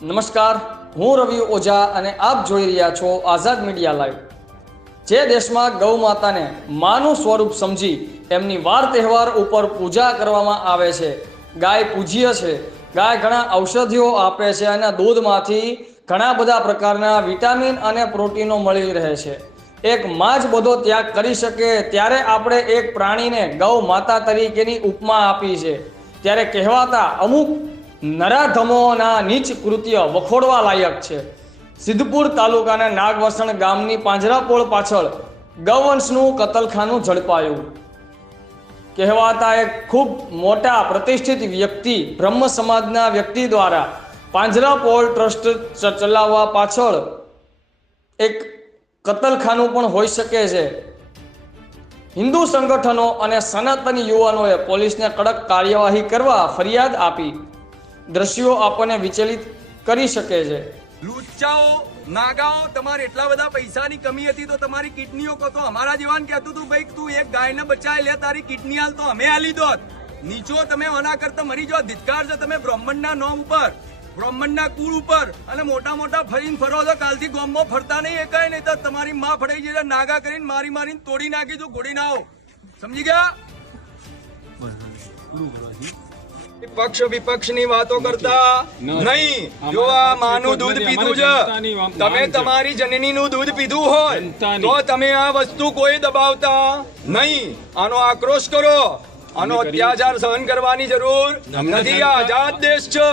નમસ્કાર, હું રવિ ઓઝા અને આપ જોઈ રહ્યા છો આઝાદ મીડિયા લાઈવ। જે દેશમાં ગૌ માતાને માનું સ્વરૂપ સમજી એમની વાર તહેવાર ઉપર પૂજા કરવામાં આવે છે, ગાય પૂજ્ય છે, ગાય ઘણા ઔષધિઓ આપે છે અને દૂધમાંથી ઘણા બધા પ્રકારના વિટામિન અને પ્રોટીનો મળી રહે છે। એક માં જ બધો ત્યાગ કરી શકે ત્યારે આપણે એક પ્રાણીને ગૌ માતા તરીકેની ઉપમા આપી છે, ત્યારે કહેવાતા અમુક નરાધમોના નીચ કૃત્ય વખોડવા લાયક છે। સિદ્ધપુર તાલુકાના નાગવસણ ગામની પાંજરાપોળ પાછળ ગૌવંશનું કતલખાનું ઝડપાયું। કહેવાતા એક ખૂબ મોટા પ્રતિષ્ઠિત વ્યક્તિ બ્રહ્મ સમાજના વ્યક્તિ દ્વારા પાંજરાપોળ ટ્રસ્ટ ચલાવવા પાછળ એક કતલખાનું પણ હોઈ શકે છે। હિન્દુ સંગઠનો અને સનાતની યુવાનોએ પોલીસને કડક કાર્યવાહી કરવા ફરિયાદ આપી। દ્રશ્યો આપણને વિચલિત કરી શકે છે। લુચ્ચાઓ નાગાઓ, તમારે એટલા બધા પૈસાની કમી હતી તો તમારી કિડનીઓ કો તો અમારા જીવાન કહેતું તું ભાઈ તું એક ગાયને બચાવી લે, તારી કિડની હાલ તો અમે હાલી દોત। નીચો તમે ઓના કરતા મરી જાઓ। ધિક્કાર છે તમે બ્રાહ્મણના નોમ ઉપર, બ્રાહ્મણના કુળ ઉપર અને મોટા મોટા ફરીને ફરો છો। કાલથી ગામમાં ફરતા નહીં એ કઈ નહીં તો તમારી માં ફડાઈ જશે। નાગા કરીને મારી મારીને તોડી નાખી તું ઘોડી ના આવો, સમજી ગયા? પક્ષ વિપક્ષની વાતો કરતા નહીં। જો આ માનું દૂધ પીધું છે, તમે તમારી જનનીનું દૂધ પીધું હોય તો તમે આ વસ્તુ કોઈ દબાવતા નહીં। આનો આક્રોશ કરો, આનો અત્યાચાર સહન કરવાની જરૂર નથી। આ આઝાદ દેશ છે,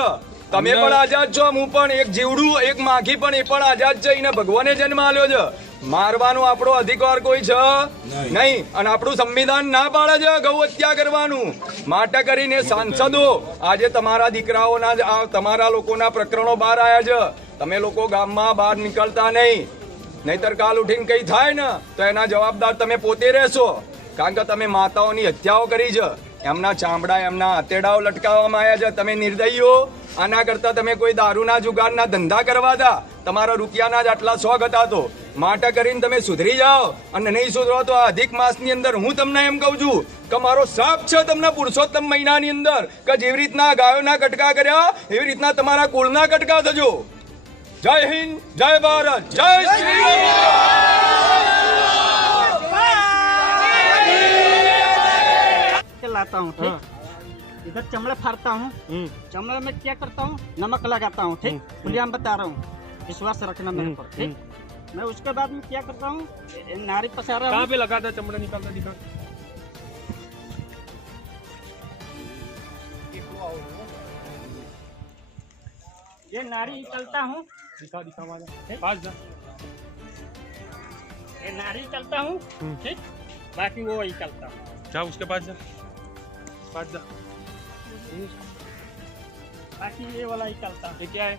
તમે પણ આઝાદ છો, હું પણ એક જીવડું, એક માખી પણ એ પણ આઝાદ છે। એને ભગવાને જન્મ આલ્યો છે, મારવાનો આપણો અધિકાર કોઈ છે નહીં અને આપણું સંવિધાન ના પાડે છે ગૌ હત્યા કરવાનું। માટે કરીને સાંસદો આજે તમારા દીકરાઓના તમારા લોકોના પ્રકરણો બહાર આવ્યા છે, તમે લોકો ગામમાં બહાર નીકળતા નહીં, નહીતર કાલ ઉઠીને કઈ થાય ને તો એના જવાબદાર તમે પોતે રહેશો। કારણ કે તમે માતાઓની હત્યાઓ કરી છે, એમના ચામડા એમના હથેડાઓ લટકાવવામાં આવ્યા છે। તમે નિર્દયીઓ, આના કરતા તમે કોઈ દારૂના જુગારના ધંધા કરવા હતા, તમારા રૂપિયાના જ આટલા શોખ હતા તો માટે કરીને તમે સુધરી જાઓ અને નહીં સુધરો તો આ અધિક માસની અંદર હું તમને એમ કહું છું કે મારો શાપ છે તમને પુરુષોત્તમ મહિનાની અંદર કે જેવી રીતના ગાયોના કટકા કર્યા એવી રીતના તમારા કુળના કટકા થજો। જય હિન્દ, જય ભારત, જય શ્રી लाता हूँ, ठीक? इधर चमड़ा फाड़ता हूँ, चमड़ा में क्या करता हूँ, नमक लगाता हूँ, ठीक? खुलेआम बता रहा हूँ, विश्वास रखना मेरे पर, ठीक? मैं उसके बाद में क्या करता हूँ, नारी पसारा। कहाँ पे लगाता चमड़ा निकालता दिखा? ये नारी चलता हूँ, दिखा दिखा वाला पास जा। ये नारी चलता हूँ, ठीक? बाकी वो वही चलता हूँ। जा उसके पास जा, पास जा। बाकी ये वाला ही चलता है। ये क्या है?